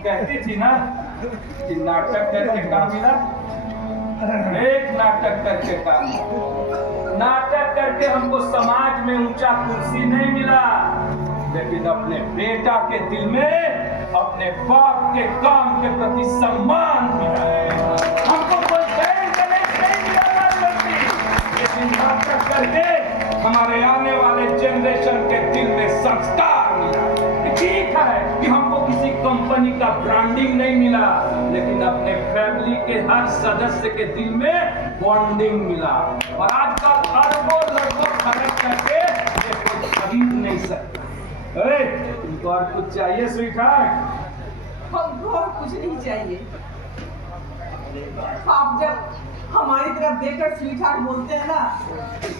कहती थी ना कि नाटक करके काम मिला। एक नाटक करके काम मिला। नाटक करके हमको समाज में ऊंचा कुर्सी नहीं मिला, लेकिन अपने बेटा के दिल में अपने बाप के काम के प्रति सम्मान मिला है। हमको कोई बैंक नहीं मिला लेकिन नाटक करके हमारे आने वाले जनरेशन के दिल में संस्कार मिला। ठीक है कि हमको किसी कंपनी का ब्रांडिंग नहीं मिला, लेकिन अपने फैमिली के हर सदस्य के दिल में बॉन्डिंग मिला। और आजकल अरबों लड़कों खर्च करके ये कोई खरीद नहीं सकता। तुमको और कुछ चाहिए स्वीटहार्ट? हमको और कुछ नहीं चाहिए। आप जब हमारी तरफ देखकर स्वीटहार्ट बोलते हैं ना,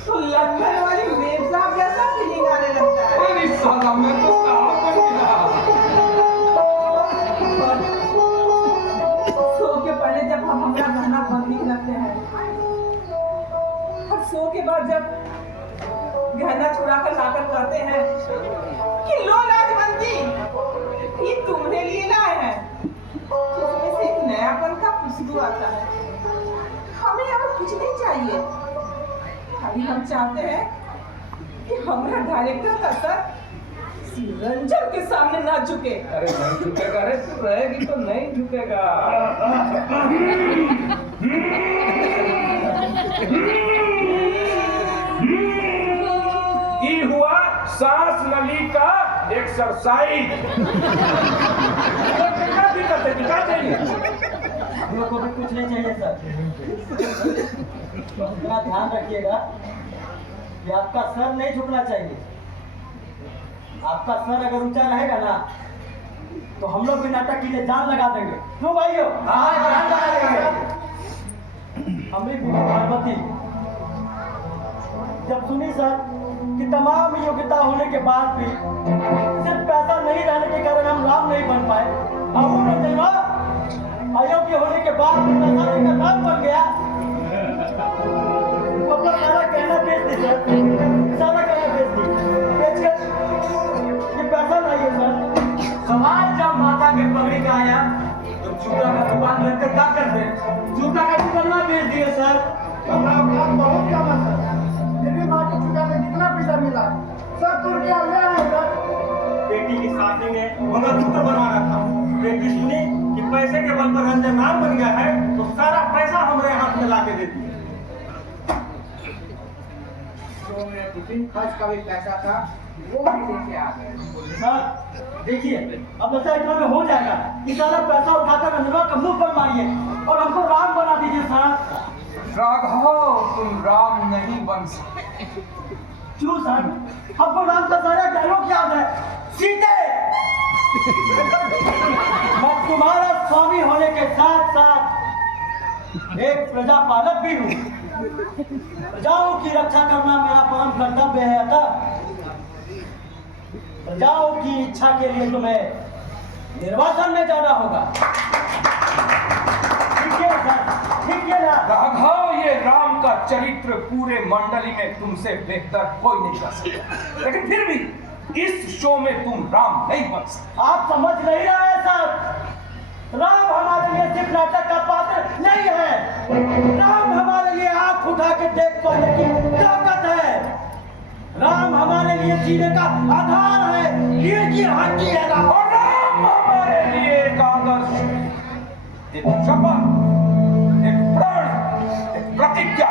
तो लंदन वाली मेम साहब जैसा फीलिंग आने लगता है। अरे साला मैं तो साहब बन गया। सो के पहले जब हम हमारा गहना बंदी करते हैं और सो के बाद जब गहना छुड़ा कर लाकर कहते हैं कि लो लाजवंती, ये तुम्हारे लिए लाए हैं, उसमें से एक नयापन का खुशबू आता है। हमें और कुछ नहीं चाहिए। अभी हम चाहते हैं कि हमारा डायरेक्टर का सर रंजन के सामने ना झुके। अरे नहीं झुकेगा रे, तू रहेगी तो नहीं झुकेगा। ये हुआ सांस नली का एक्सरसाइज। क्या चाहिए? हम लोग को भी कुछ नहीं चाहिए सर। इतना ध्यान रखिएगा कि आपका सर नहीं झुकना चाहिए। आपका सर अगर ऊंचा रहेगा ना, तो हम लोग भी नाटक के लिए जान लगा देंगे। क्यों भाइयों? हाँ, जान लगा देंगे। हमें भी पार्वती जब सुनी सर कि तमाम योग्यता होने के बाद भी सिर्फ पैसा नहीं रहने के कारण हम राम नहीं बन पाए, अयोग्य होने के बाद भी पैसा देकर राम बन गया, तो अपना सारा गहना बेच दी सर, सारा गहना बेच दी, बेचकर ये पैसा लाइए सर। सवाल जब माता के पगड़ी का आया तो जूता का दुकान रखकर क्या करते? जूता का दुकान बेच दिए सर। बहुत कम है सर, लेकिन माँ के जूता में कितना पैसा मिला सब तुर के आ गया है सर। बेटी की शादी में मंगलसूत्र बनवाना था, बेटी सुनी कि पैसे के बल पर रंजन नाम बन गया है, तो सारा पैसा हमारे हाथ में ला के दे दिए। तो मेरा टिफिन खर्च का भी पैसा था, वो भी लेके आ गए। सर देखिए, अब ऐसा इतना में हो जाएगा कि सारा पैसा उठाकर रंजना का मुंह पर मारिए और हमको राम बना दीजिए सर। राघव, तुम राम नहीं बन सकते। क्यों सर? हमको राम का सारा डायलॉग याद है। सीते, मैं तुम्हारा स्वामी होने के साथ साथ एक प्रजापालक भी हूँ। प्रजाओं की रक्षा करना मेरा परम कर्तव्य है। अतः प्रजाओं की इच्छा के लिए तुम्हें निर्वासन में जाना होगा। ठीक है सर, ठीक है ना? राघव, ये राम का चरित्र पूरे मंडली में तुमसे बेहतर कोई नहीं कर सकता, लेकिन फिर भी इस शो में तुम राम नहीं बन सकते। आप समझ नहीं रहे सर। राम हमारे लिए सिर्फ नाटक का पात्र नहीं है। राम हमारे लिए आंख उठा के देख पाने की ताकत है। राम हमारे लिए जीने का आधार है, रीढ़ की हड्डी है राम। और राम हमारे लिए एक आदर्श, एक शपथ, एक प्रण, एक प्रतिज्ञा।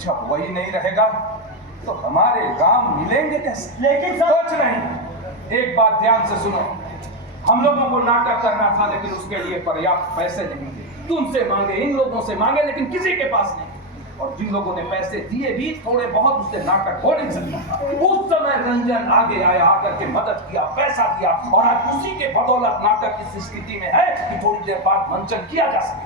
जब वही नहीं रहेगा तो हमारे राम मिलेंगे कैसे? लेकिन सर, कुछ नहीं। एक बात ध्यान से सुनो, हम लोगों को नाटक करना था, लेकिन उसके लिए पर्याप्त पैसे नहीं थे। तुमसे मांगे, इन लोगों से मांगे, लेकिन किसी के पास नहीं। और जिन लोगों ने पैसे दिए भी थोड़े बहुत, उससे नाटक हो नहीं सकता। उस समय रंजन आगे आया, आकर के मदद किया, पैसा दिया, और आज उसी के बदौलत नाटक इस स्थिति में है कि थोड़ी देर बाद मंचन किया जा सके।